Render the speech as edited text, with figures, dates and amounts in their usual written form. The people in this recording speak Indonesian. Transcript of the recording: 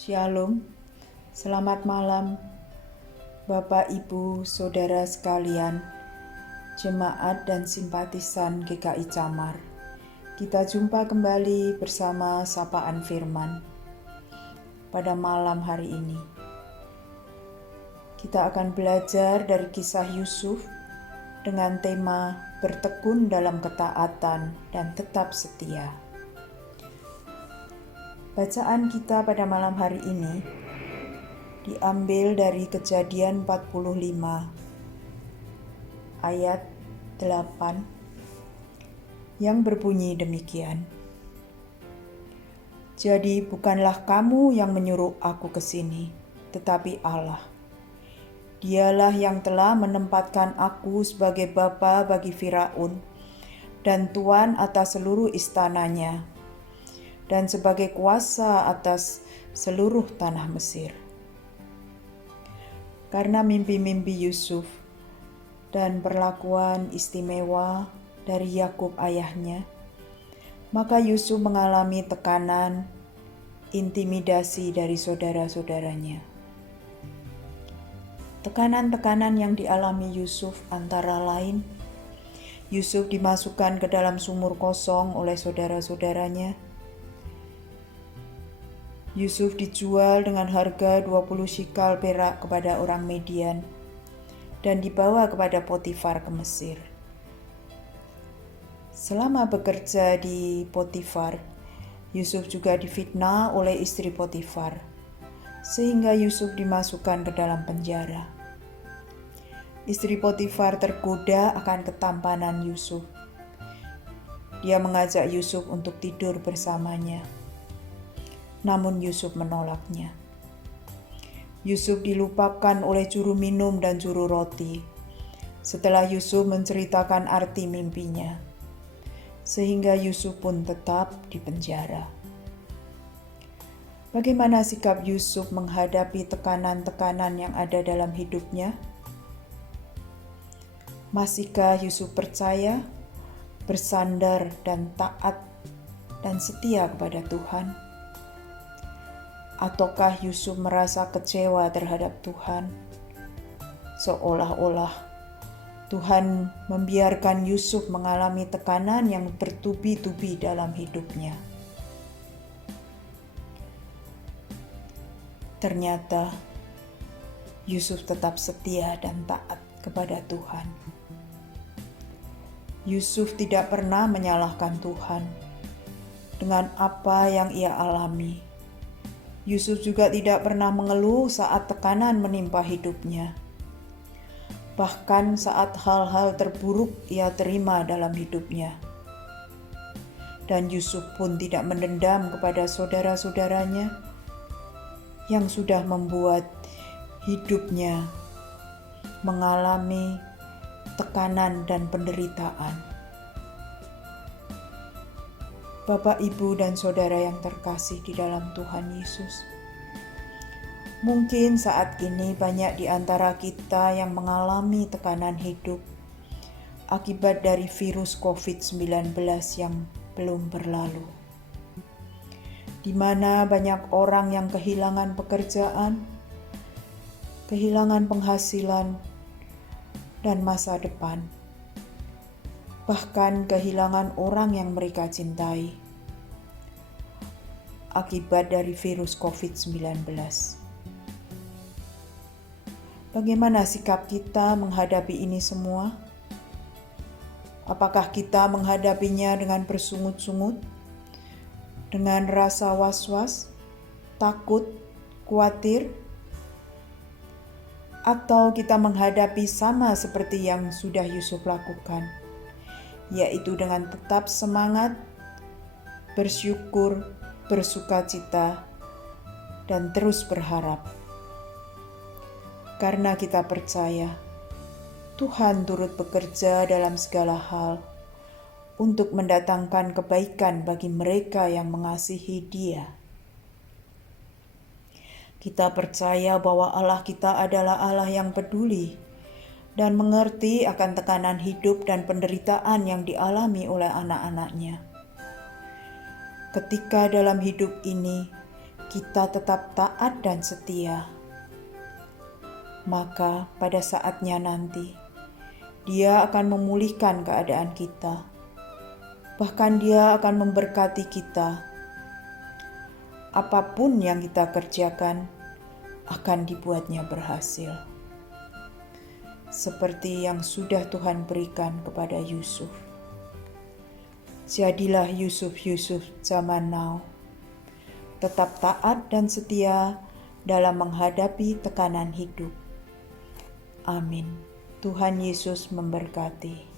Shalom, selamat malam Bapak, Ibu, Saudara sekalian, jemaat dan simpatisan GKI Camar. Kita jumpa kembali bersama Sapaan Firman pada malam hari ini. Kita akan belajar dari kisah Yusuf dengan tema bertekun dalam ketaatan dan tetap setia. Bacaan kita pada malam hari ini diambil dari Kejadian 45 ayat 8 yang berbunyi demikian. Jadi bukanlah kamu yang menyuruh aku ke sini, tetapi Allah. Dialah yang telah menempatkan aku sebagai bapa bagi Firaun dan tuan atas seluruh istananya, dan sebagai kuasa atas seluruh tanah Mesir. Karena mimpi-mimpi Yusuf dan perlakuan istimewa dari Yakub ayahnya, maka Yusuf mengalami tekanan, intimidasi dari saudara-saudaranya. Tekanan-tekanan yang dialami Yusuf antara lain, Yusuf dimasukkan ke dalam sumur kosong oleh saudara-saudaranya. Yusuf dijual dengan harga 20 shikal perak kepada orang Median dan dibawa kepada Potifar ke Mesir. Selama bekerja di Potifar, Yusuf juga difitnah oleh istri Potifar, sehingga Yusuf dimasukkan ke dalam penjara. Istri Potifar tergoda akan ketampanan Yusuf. Dia mengajak Yusuf untuk tidur bersamanya. Namun Yusuf menolaknya. Yusuf dilupakan oleh juru minum dan juru roti setelah Yusuf menceritakan arti mimpinya, sehingga Yusuf pun tetap di penjara. Bagaimana sikap Yusuf menghadapi tekanan-tekanan yang ada dalam hidupnya? Masihkah Yusuf percaya, bersandar dan taat dan setia kepada Tuhan? Ataukah Yusuf merasa kecewa terhadap Tuhan? Seolah-olah Tuhan membiarkan Yusuf mengalami tekanan yang bertubi-tubi dalam hidupnya. Ternyata Yusuf tetap setia dan taat kepada Tuhan. Yusuf tidak pernah menyalahkan Tuhan dengan apa yang ia alami. Yusuf juga tidak pernah mengeluh saat tekanan menimpa hidupnya. Bahkan saat hal-hal terburuk ia terima dalam hidupnya. Dan Yusuf pun tidak mendendam kepada saudara-saudaranya yang sudah membuat hidupnya mengalami tekanan dan penderitaan. Bapak, Ibu, dan Saudara yang terkasih di dalam Tuhan Yesus. Mungkin saat ini banyak di antara kita yang mengalami tekanan hidup akibat dari virus COVID-19 yang belum berlalu. Di mana banyak orang yang kehilangan pekerjaan, kehilangan penghasilan, dan masa depan. Bahkan kehilangan orang yang mereka cintai akibat dari virus COVID-19. Bagaimana sikap kita menghadapi ini semua? Apakah kita menghadapinya dengan bersungut-sungut, dengan rasa was-was, takut, khawatir, atau kita menghadapi sama seperti yang sudah Yusuf lakukan, yaitu dengan tetap semangat, bersyukur, bersukacita, dan terus berharap. Karena kita percaya Tuhan turut bekerja dalam segala hal untuk mendatangkan kebaikan bagi mereka yang mengasihi Dia. Kita percaya bahwa Allah kita adalah Allah yang peduli dan mengerti akan tekanan hidup dan penderitaan yang dialami oleh anak-anaknya. Ketika dalam hidup ini kita tetap taat dan setia, maka pada saatnya nanti Dia akan memulihkan keadaan kita. Bahkan Dia akan memberkati kita. Apapun yang kita kerjakan akan dibuatnya berhasil. Seperti yang sudah Tuhan berikan kepada Yusuf. Jadilah Yusuf zaman now. Tetap taat dan setia dalam menghadapi tekanan hidup. Amin. Tuhan Yesus memberkati.